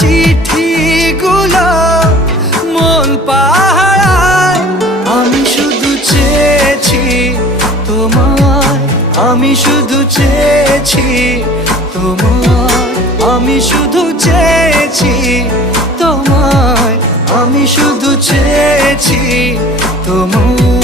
চিঠিগুলো মন পাহারায়। আমি শুধু চেয়েছি তোমায়, আমি শুধু চেয়েছি তোমায়, আমি শুধু চেয়েছি তোমায়, আমি শুধু চেয়েছি তোমায়।